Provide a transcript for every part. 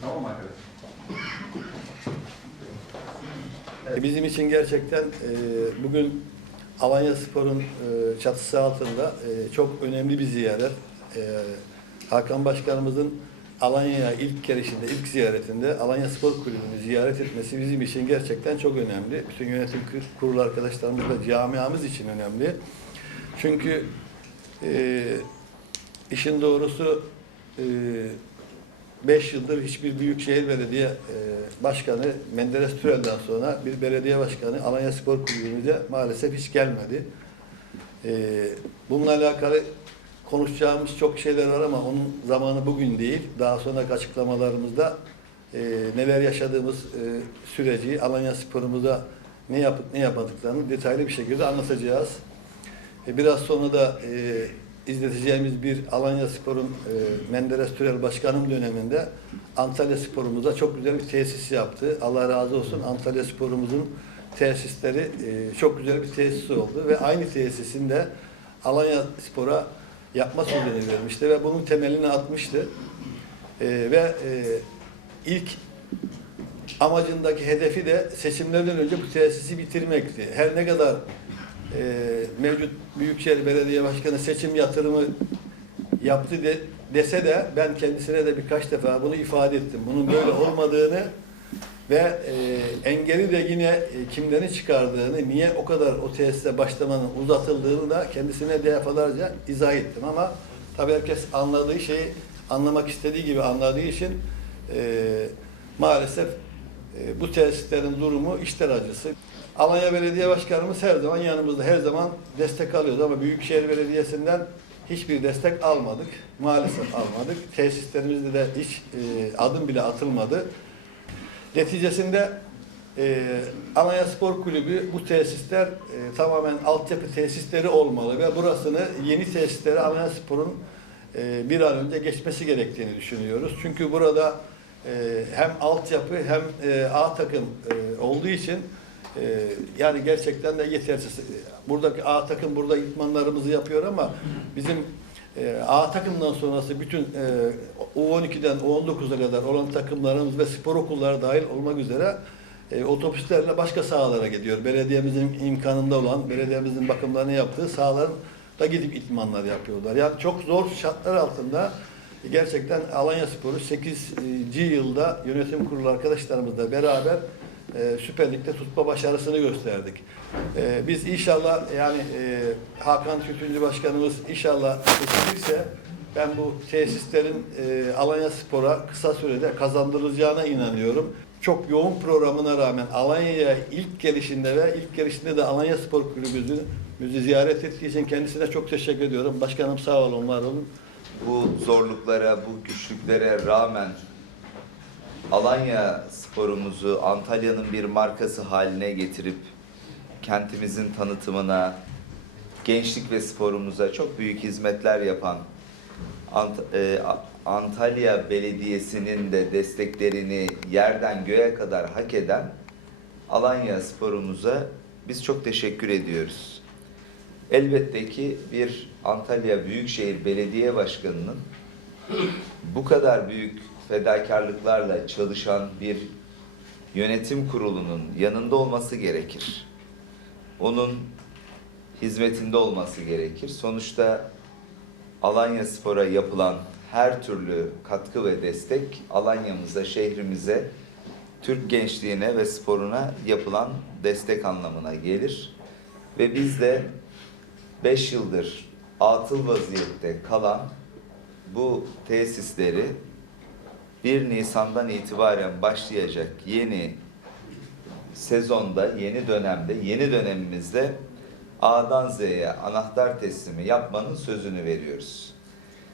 Tamam arkadaş. Bizim için gerçekten e, bugün Alanya Spor'un e, çatısı altında e, çok önemli bir ziyaret. E, Hakan Başkanımızın Alanya'ya ilk gelişinde, ilk ziyaretinde Alanya Spor Kulübü'nü ziyaret etmesi bizim için gerçekten çok önemli. Bütün yönetim kurulu arkadaşlarımız da camiamız için önemli. Çünkü e, işin doğrusu e, 5 yıldır hiçbir büyükşehir belediye e, başkanı Menderes Türel'den sonra bir belediye başkanı Alanya Spor Kulübü'ne maalesef hiç gelmedi. E, bununla alakalı konuşacağımız çok şeyler var ama onun zamanı bugün değil. Daha sonraki açıklamalarımızda e, neler yaşadığımız e, süreci Alanya Spor'umuza ne yapıp ne yapmadıklarını detaylı bir şekilde anlatacağız. E, Biraz sonra da e, izleteceğimiz bir Alanya Spor'un e, Menderes Türel Başkanım döneminde Antalya Spor'umuza çok güzel bir tesis yaptı. Allah razı olsun Antalya Spor'umuzun tesisleri e, çok güzel bir tesis oldu ve aynı tesisinde Alanya Spor'a yapma sözünü vermişti ve bunun temelini atmıştı. E, ve e, ilk amacındaki hedefi de seçimlerden önce bu tesisi bitirmekti. Her ne kadar e, mevcut Büyükşehir Belediye Başkanı seçim yatırımı yaptı de, dese de ben kendisine de birkaç defa bunu ifade ettim. Bunun böyle olmadığını ve e, engeli de yine e, kimlerin çıkardığını, niye o kadar o tesise başlamanın uzatıldığını da kendisine defalarca izah ettim. Ama tabii herkes anladığı şeyi anlamak istediği gibi anladığı için e, maalesef e, bu tesislerin durumu işler acısı. Alanya Belediye Başkanımız her zaman yanımızda, her zaman destek alıyordu ama Büyükşehir Belediyesi'nden hiçbir destek almadık. Maalesef almadık. Tesislerimizde de hiç e, adım bile atılmadı. Neticesinde e, Alanya Spor Kulübü bu tesisler e, tamamen altyapı tesisleri olmalı ve burasını yeni tesisleri Alanya Spor'un e, bir an önce geçmesi gerektiğini düşünüyoruz. Çünkü burada e, hem altyapı hem e, A takım e, olduğu için e, yani gerçekten de yetersiz. Buradaki A takım burada idmanlarımızı yapıyor ama bizim e, A takımdan sonrası bütün e, U12'den U19'a kadar olan takımlarımız ve spor okulları dahil olmak üzere e, otobüslerle başka sahalara gidiyor. Belediyemizin imkanında olan, belediyemizin bakımlarını yaptığı sahaların da gidip itmanlar yapıyorlar. Yani çok zor şartlar altında gerçekten Alanya Sporu 8. yılda yönetim kurulu arkadaşlarımızla beraber e, Süper Lig'de tutma başarısını gösterdik. E, biz inşallah yani e, Hakan Tütüncü Başkanımız inşallah seçilirse ben bu tesislerin e, Alanya Spor'a kısa sürede kazandırılacağına inanıyorum. Çok yoğun programına rağmen Alanya'ya ilk gelişinde ve ilk gelişinde de Alanya Spor Kulübü'nü bizi ziyaret ettiği için kendisine çok teşekkür ediyorum. Başkanım sağ olun, var olun. bu zorluklara, bu güçlüklere rağmen Alanya sporumuzu Antalya'nın bir markası haline getirip kentimizin tanıtımına, gençlik ve sporumuza çok büyük hizmetler yapan Ant- e, Antalya Belediyesi'nin de desteklerini yerden göğe kadar hak eden Alanya sporumuza biz çok teşekkür ediyoruz. Elbette ki bir Antalya Büyükşehir Belediye Başkanı'nın bu kadar büyük fedakarlıklarla çalışan bir yönetim kurulunun yanında olması gerekir. Onun hizmetinde olması gerekir. Sonuçta Alanya Spor'a yapılan her türlü katkı ve destek Alanya'mıza, şehrimize, Türk gençliğine ve sporuna yapılan destek anlamına gelir. Ve biz de 5 yıldır atıl vaziyette kalan bu tesisleri 1 Nisan'dan itibaren başlayacak yeni sezonda, yeni dönemde, yeni dönemimizde A'dan Z'ye anahtar teslimi yapmanın sözünü veriyoruz.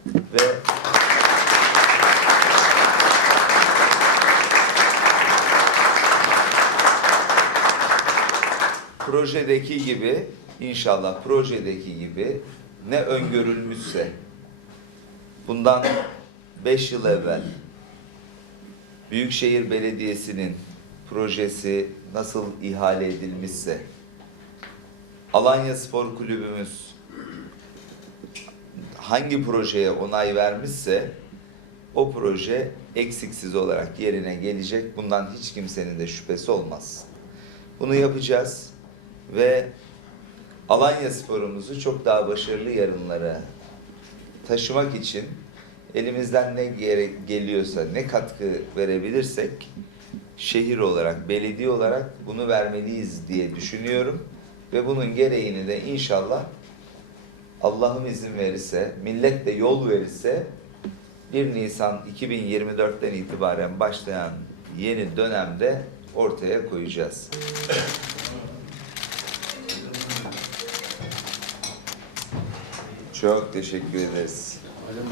Ve projedeki gibi inşallah projedeki gibi ne öngörülmüşse bundan 5 yıl evvel Büyükşehir Belediyesi'nin projesi nasıl ihale edilmişse Alanya Spor Kulübümüz hangi projeye onay vermişse o proje eksiksiz olarak yerine gelecek. Bundan hiç kimsenin de şüphesi olmaz. Bunu yapacağız ve Alanya sporumuzu çok daha başarılı yarınlara taşımak için elimizden ne geliyorsa, ne katkı verebilirsek şehir olarak, belediye olarak bunu vermeliyiz diye düşünüyorum. Ve bunun gereğini de inşallah Allah'ım izin verirse, millet de yol verirse 1 Nisan 2024'ten itibaren başlayan yeni dönemde ortaya koyacağız. Çok teşekkür ederiz.